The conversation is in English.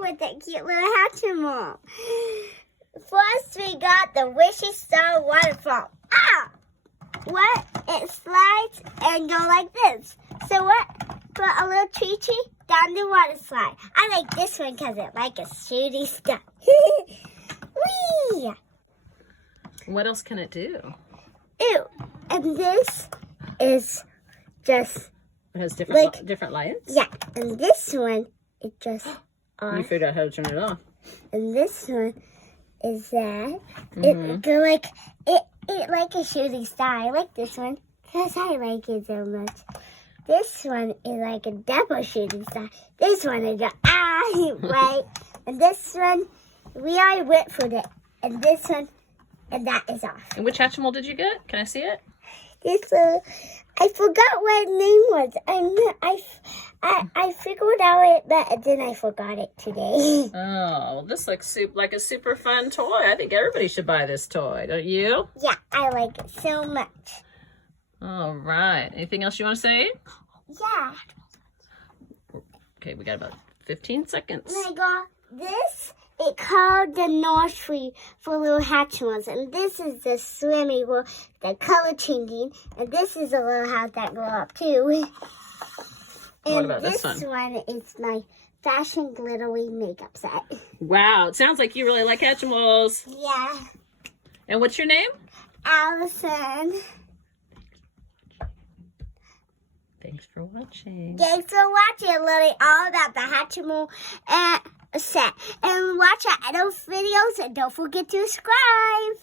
working with a cute little Hatchimal. First, we got the Wishy Star Waterfall. Ah! What? It slides and go like this. So what? Put a little tree down the water slide. I like this one because it like a shooting star. Whee! What else can it do? Ew. And this is just It has different lights? yeah. And this one is just on. You figured out how to turn it off. And this one is that it go like it like a shooting star. I like this one because I like it so much. This one is like a double shooting star. This one is right. And this one we already went for it. And this one and that is off. And which Hatchimal did you get? Can I see it? This I forgot what name was. I figured out it, but then I forgot it today. Oh, well, this looks like a super fun toy. I think everybody should buy this toy, don't you? Yeah, I like it so much. All right. Anything else you want to say? Yeah. Okay, we got about 15 seconds. I got this. It called the North Tree for little Hatchimals. And this is the swimming pool, the color changing. And this is a little house that grew up too. And What about this one? one is my fashion glittery makeup set. Wow, it sounds like you really like Hatchimals. Yeah. And what's your name? Allison. Thanks for watching. Thanks for watching, Lily. All about the Hatchimal set. And watch our other videos and don't forget to subscribe.